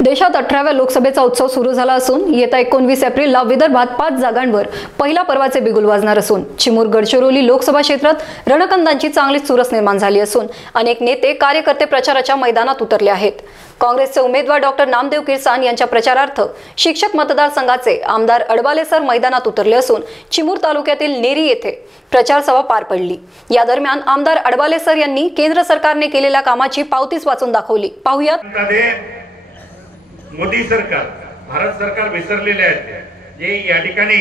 देशात 18व्या लोकसभेचा उत्सव सुरू झाला असून येत्या 19 एप्रिलला विदर्भात 5 जागांवर पहिल्या पर्वाचे बिगुल वाजणार असून चिमूर गडचिरोली लोकसभा क्षेत्रात रणकंदांची चांगलीच चुरस निर्माण झाली असून अनेक नेते कार्यकर्ते प्रचाराच्या मैदानात उतरले आहेत। काँग्रेसचे उमेदवार डॉक्टर नामदेव किरसान यांच्या प्रचारार्थ शिक्षक मतदारसंघाचे आमदार अडबाले सर मैदानात उतरले असून चिमूर तालुक्यातील नेरी येथे प्रचार सभा पार पडली। या दरम्यान आमदार अडबाले सर यांनी केंद्र सरकारने केलेल्या कामाची पावतीच वाचून दाखवली। पाहूयात। मोदी सरकार, भारत सरकार विसरलेले आहेत जे या ठिकाणी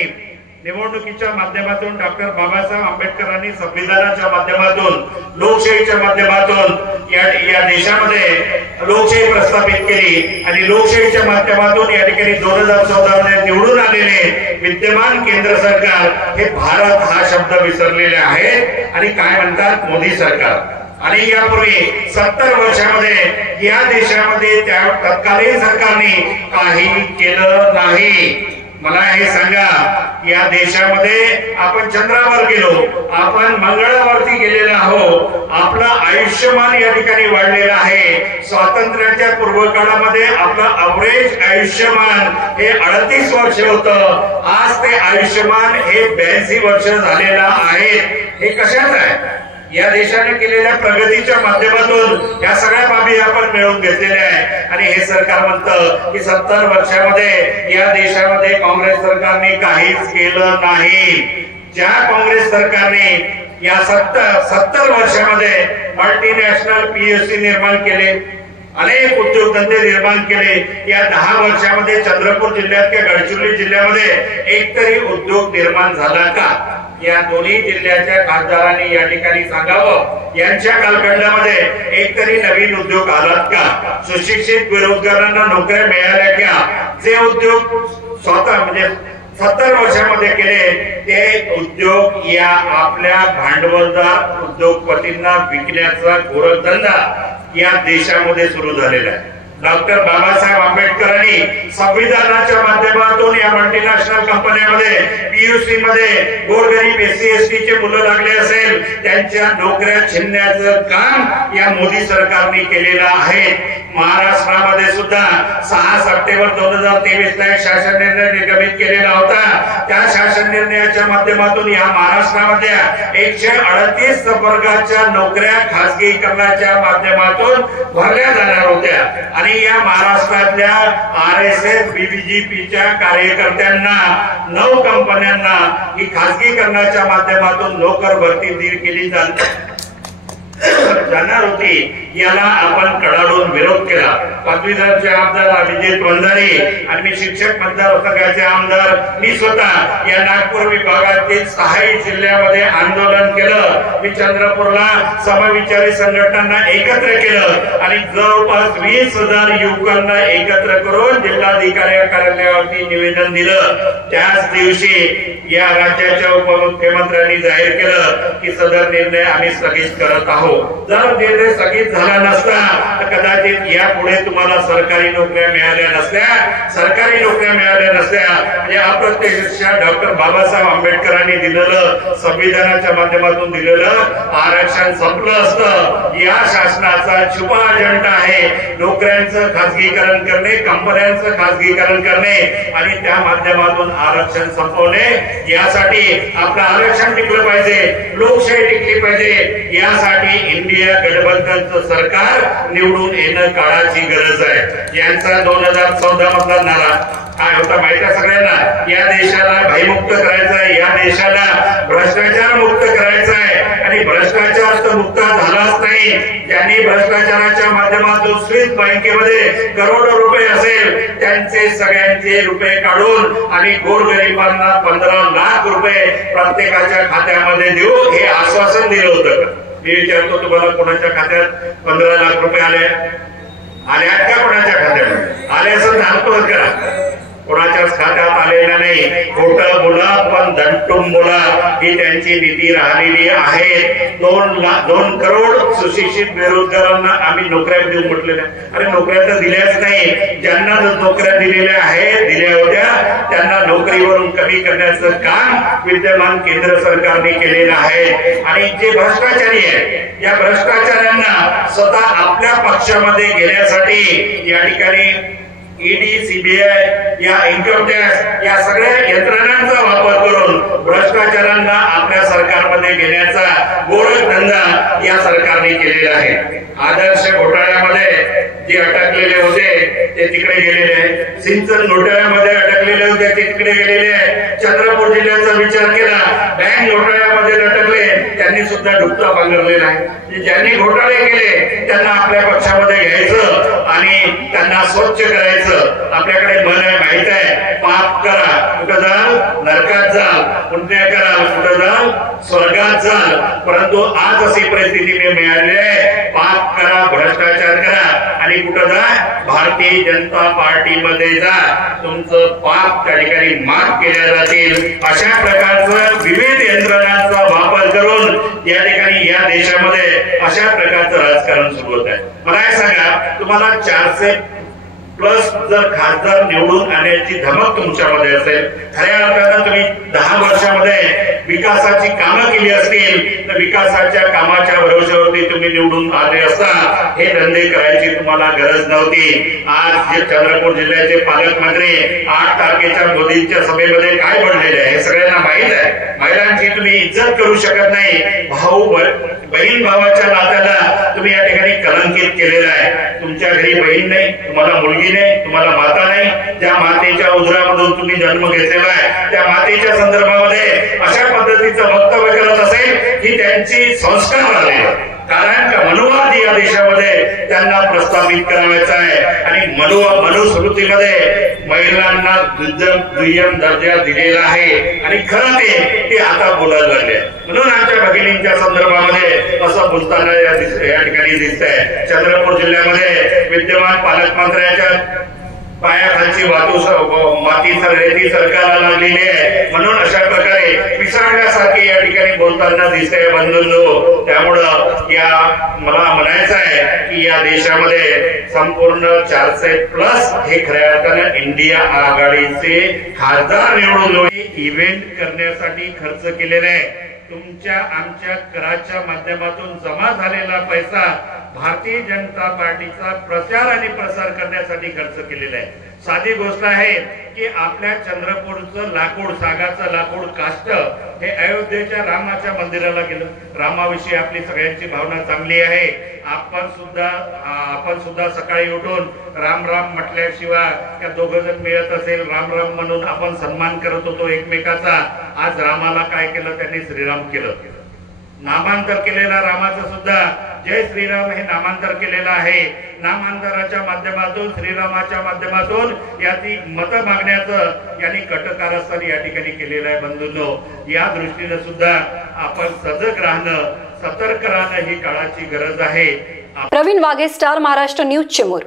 निवडणुकीच्या माध्यमातून डॉक्टर बाबासाहेब आंबेडकरांनी संविधानाच्या माध्यमातून लोकशाहीच्या माध्यमातून या देशामध्ये लोकशाही प्रस्थापित केली आणि लोकशाहीच्या माध्यमातून या ठिकाणी 2014 मध्ये निवडून आलेले विद्यमान केंद्र सरकार हे भारत हा शब्द विसरलेले आहेत आणि काय म्हणतात मोदी सरकार। आणि यापूर्वी 70 वर्षामध्ये या देशामध्ये त्या तत्कालीन सरकारने काही केलं नाही। मला हे सांगा, या देशामध्ये आपण चंद्रावर गेलो, आपण मंगळावरती गेलेलो आहोत, आपलं आयुष्यमान या ठिकाणी वाढलेलं आहे। स्वातंत्र्याच्या पूर्वकाळामध्ये आपलं अवरेज आयुष्यमान हे 38 वर्ष होतं, आज ते आयुष्यमान हे 82 वर्ष झालेलं आहे। हे कशात आहे? या देशाने केलेल्या प्रगतीच्या माध्यमातून या सगळ्या बाबी आपण मिळवून घेतलेल्या आहे आणि हे सरकार म्हणतं की 70 वर्षामध्ये या देशामध्ये काँग्रेस सरकारने काहीच केलं नाही। ज्या काँग्रेस सरकारने या 70 वर्षामध्ये मल्टीनॅशनल पीएससी निर्माण केले, अनेक उद्योगधंदे निर्माण केले, या 10 वर्षामध्ये चंद्रपूर जिल्ह्यात किंवा गडचिरोली जिल्ह्यामध्ये एक तरी उद्योग निर्माण झाला का? या दोन्ही जिल्ह्याच्या खासदारांनी या ठिकाणी सांगावं, यांच्या कालखंडामध्ये एक तरी नवीन उद्योग आलात का? सुशिक्षित बेरोजगारांना नोकऱ्या मिळाल्या का? जे उद्योग स्वतः म्हणजे 70 वर्षामध्ये केले ते उद्योग या आपल्या भांडवलदार उद्योगपतींना विकण्याचा घोरधंदा या देशामध्ये सुरू झालेला आहे। डॉक्टर बाबासाहेब आंबेडकरांनी संविधानाच्या माध्यमातून या मल्टीनॅशनल कंपन्यांमध्ये पीयूसी मध्ये गोरगरीब एससी एसटी चे मुलं लागले असेल त्यांच्या नोकऱ्या छिनण्याचं काम या मोदी सरकारने केलेलं आहे। महाराष्ट्रामध्ये सुद्धा 6 सप्टेंबर 2023 ला एक शासन निर्णय निर्गमित केलेला होता। त्या शासन निर्णयाच्या माध्यमातून या महाराष्ट्रामधल्या 138 वर्गाच्या नोकऱ्या खासगीकरणाच्या माध्यमातून भरल्या जाणार होत्या आणि या महाराष्ट्रातल्या आरएसएस बीबीजीपीच्या कार्यकर्त्यांना 9 कंपन्यांना ही खासगीकरणाच्या माध्यमातून नोकर भरती केली जाणार होती। याला आपण कडाडून विरोध केला। पदवीधरचे आमदार अभिजित वंजारी आणि मी शिक्षक मतदारसंघाचे आमदार मी स्वतः या नागपूर विभागातील 6 जिल्ह्यामध्ये आंदोलन केलं। मी चंद्रपूरला समविचारी संघटनांना एकत्र केलं आणि जवळपास 20,000 युवकांना एकत्र करून जिल्हाधिकारी कार्यालयावरती निवेदन दिलं। त्याच दिवशी या राज्याच्या उपमुख्यमंत्र्यांनी जाहीर केलं की सदर निर्णय आम्ही स्थगित करत आहोत। जर निर्णय स्थगित झाला नसता तर कदाचित यापुढे तुम्हाला सरकारी नोकऱ्या मिळाल्या नसत्या, सरकारी नोकऱ्या मिळाल्या नसत्या। म्हणजे अप्रत्यक्ष डॉक्टर बाबासाहेब आंबेडकरांनी दिलेलं संविधानाच्या माध्यमातून दिलेलं आरक्षण संपलं असतं। या शासनाचा छुपा अजेंडा आहे नोकऱ्यांचं खासगीकरण करणे, कंपन्यांचं खासगीकरण करणे आणि त्या माध्यमातून आरक्षण संपवणे। यासाठी आपलं आरक्षण टिकलं पाहिजे, लोकशाही टिकली पाहिजे, यासाठी इंडिया गठबंधनचं सरकार निवडून येणं काळाची गरज आहे। यांचा 2014 मधला नारा काय होता माहिती आहे सगळ्यांना? या देशाला भयमुक्त करायचं आहे, या देशाला भ्रष्टाचार मुक्त करायचं आहे आणि भ्रष्टाचार तर मुक्त झालाच नाही। ज्यांनी भ्रष्टाचाराच्या माध्यमातून स्विस बँकेमध्ये करोडो रुपये असेल त्यांचे सगळ्यांचे रुपये काढून आणि गोरगरिबांना 15 लाख रुपये प्रत्येकाच्या खात्यामध्ये देऊ हे आश्वासन दिलं होतं। मी विचारतो तुम्हाला कोणाच्या खात्यात 15 लाख रुपये आले आहेत का? कोणाच्या खात्यात आले असं सांगतो करा, कोणाच्याच खात्यात आलेला नाही। खोटं बोला पण दंटून बोला ही त्यांची नीती राहिलेली आहे। 2 करोड सुशिक्षित बेरोजगारांना आम्ही नोकऱ्या देऊ म्हटलेल्या, अरे नोकऱ्या तर दिल्याच नाही। ज्यांना नोकऱ्या दिलेल्या आहेत, दिल्या होत्या, त्यांना नोकरीवरून कमी करण्याचं काम विद्यमान केंद्र सरकारने केलेलं आहे। आणि जे भ्रष्टाचारी आहेत या भ्रष्टाचाऱ्यांना स्वतः आपल्या पक्षामध्ये घेण्यासाठी या ठिकाणी ईडी, सीबीआय या इन्कम टॅक्स या सगळ्या यंत्रणांचा वापर करून भ्रष्टाचारांना आपल्या सरकारमध्ये घेण्याचा गोरखधंदा या सरकारने केलेला आहे। आदर्श घोटाळ्यामध्ये जे अटकलेले होते ते तिकडे गेलेले आहे, सिंचन घोटाळ्यामध्ये अटकलेले होते ते तिकडे गेलेले आहे। चंद्रपूर जिल्ह्याचा विचार केला, बँक घोटाळ्यामध्ये अटकले त्यांनी सुद्धा डुबता पांघरलेला आहे। ज्यांनी घोटाळे केले त्यांना आपल्या पक्षामध्ये घ्यायचं आणि त्यांना स्वच्छ करायचं। आपल्याकडे मन आहे, माहित आहे, पाप करा कुठं जाल नरकात जाल, पुण्य करा कुठं जाल स्वर्गात जाल। परंतु आज अशी परिस्थिती मिळाली आहे, पाप करा, भ्रष्टाचार करा आणि कुठं जा भारतीय जनता पार्टीमध्ये जा, तुमचं पाप त्या ठिकाणी माफ केल्या जातील। अशा प्रकारचं विविध यंत्रणांचा वापर करून या ठिकाणी या देशामध्ये अशा प्रकारचं राजकारण सुरू होत आहे। मला हे सांगा, तुम्हाला 400+ जर खासदार निवडून आणण्याची धमक तुमच्यामध्ये असेल, खऱ्या अर्थानं तुम्ही 10 वर्षामध्ये विकासाची कामं केली असतील तर विकासाच्या कामाच्या भरोश्यावरती तुम्ही निवडून आले असता हे धंदे करायची तुम्हाला गरज नव्हती। आज जे चंद्रपूर जिल्ह्याचे पालकमंत्री 8 तारखेच्या मोदींच्या सभेमध्ये काय बनलेले आहे हे सगळ्यांना माहित आहे। महिलांची तुम्ही इज्जत करू शकत नाही, भाऊ बहीण भावाच्या नात्याला तुम्ही या ठिकाणी कलंकित केलेलं आहे। तुमच्या घरी बहीण नाही, तुम्हाला मुलगी नाही, तुम्हाला माता नाही, ज्या मातेच्या उदरामधून तुम्ही जन्म घेतलेला आहे त्या मातेच्या संदर्भामध्ये अशा पद्धतीचं वक्तव्य करत असेल की त्यांची संस्कार आले। कारण का मनुवाद या देशामध्ये त्यांना प्रस्थापित करायचा आहे आणि मनुस्मृतीमध्ये महिलांना दुय्यम दर्जा दिलेला आहे आणि खरं ते आता बोलायला लागले। म्हणून आमच्या भगिनींच्या संदर्भामध्ये असं बोलताना या ठिकाणी दिसतंय। चंद्रपूर जिल्ह्यामध्ये विद्यमान पालकमंत्र्याच्या पायाखालची माती रेती सरकारला लागलेली आहे, म्हणून अशा प्रकारे पिसाळण्यासारखे या ठिकाणी बोलताना दिसतंय बंधूंनो। त्यामुळं या मला म्हणायचं आहे की या देशामध्ये संपूर्ण 400+ हे खऱ्या अर्थानं इंडिया आघाडीचे खासदार निवडून इव्हेंट करण्यासाठी खर्च केलेला आहे। तुमच्या आमच्या कराच्या माध्यमातून जमा झालेला पैसा भारतीय जनता पार्टीचा प्रचार आणि प्रसार करण्यासाठी खर्च केलेला आहे। साधी गोष्ट आहे की आपल्या चंद्रपूरचं लाकूड, सागाचं लाकूड काष्ट हे अयोध्येच्या रामाच्या मंदिराला गेलं। रामाविषयी आपली सगळ्यांची भावना चांगली आहे। आपण सुद्धा सकाळी उठून राम राम म्हटल्याशिवाय त्या दोघं जण मिळत असेल राम राम म्हणून आपण सन्मान करत होतो एकमेकाचा। आज रामाला काय केलं त्यांनी? श्रीराम केलं। नामांतर केलेला रामाचं सुद्धा जय श्रीराम हे नामांतर केलेलं आहे। नामांतराच्या माध्यमातून श्रीरामाच्या माध्यमातून याची मत मागण्याचं यांनी कटकारस्थान या ठिकाणी केलेलं आहे। बंधूंनो, या दृष्टीने सुद्धा आपण सजग राहणं, सतर्क राहणं ही काळाची गरज आहे। Praveen Waghe, star Maharashtra news, Chimur.